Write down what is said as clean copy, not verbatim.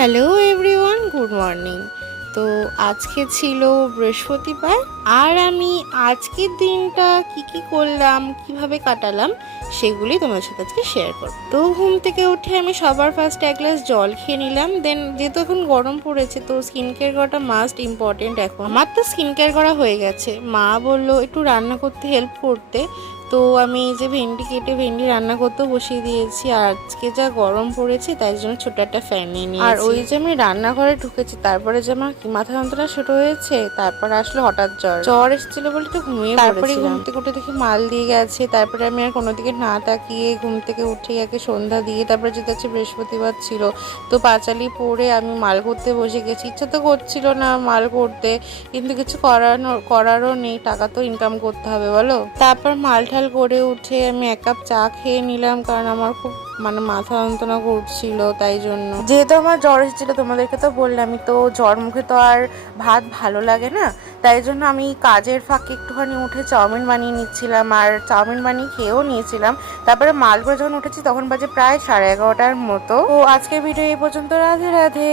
Hello everyone, good morning. তো আজকে ছিল বৃহস্পতিবার, আর আমি আজকের দিনটা কি করলাম, কিভাবে কাটালাম, সেগুলি তোমার সাথে আজকে শেয়ার করব। তো ঘুম থেকে উঠে আমি সবার ফার্স্ট এক গ্লাস জল খেয়ে নিলাম। দেন যেহেতু এখন গরম পড়েছে, তো স্কিন কেয়ার করাটা মাস্ট ইম্পর্টেন্ট। এখন আমার তো স্কিন কেয়ার করা হয়ে গেছে, মা বললো একটু রান্না করতে হেল্প করতে। তো আমি এই যে ভেন্ডি কেটে ভেন্ডি রান্না করতেও বসিয়ে দিয়েছি। আর আজকে যা গরম পড়েছে তাই জন্য ছোট একটা ফ্যান নিয়ে নিয়েছি। আর ওই যে আমি রান্নাঘরে ঢুকেছি, তারপরে যে আমার মাথা যন্ত্রণা শুরু হয়েছে, তারপরে আসলে হঠাৎ জ্বর এসেছিল বলে একটু ঘুমিয়ে তারপরে ঘুম থেকে উঠে দেখি মাল দিয়ে গেছে। তারপরে আমি আর কোনো দিকে না তাকিয়ে ঘুম থেকে উঠে আগে সন্ধ্যা দিয়ে, তারপরে যেটা হচ্ছে বৃহস্পতিবার ছিল, তো পাঁচালি পরে আমি মাল করতে বসে গেছি। ইচ্ছা তো করছিল না মাল করতে, কিন্তু কিছু করারও নেই, টাকা তো ইনকাম করতে হবে বলো। তারপর মাল ঠাল করে উঠে আমি এক কাপ চা খেয়ে নিলাম, কারণ আমার খুব মাথা যন্ত্রণা করছিল। তাই জন্য, যেহেতু আমার জ্বর এসেছিলো, তোমাদেরকে তো বললামই, তো জ্বর মুখে তো আর ভাত ভালো লাগে না। তাই জন্য আমি কাজের ফাঁকে একটুখানি উঠে চাউমিন বানিয়ে নিচ্ছিলাম, আর চাউমিন বানিয়ে খেয়েও নিয়েছিলাম। তারপরে মাল করে যখন উঠেছি তখন বাজে প্রায় 11:30টার মতো। তো আজকের ভিডিও এই পর্যন্ত। রাধে রাধে।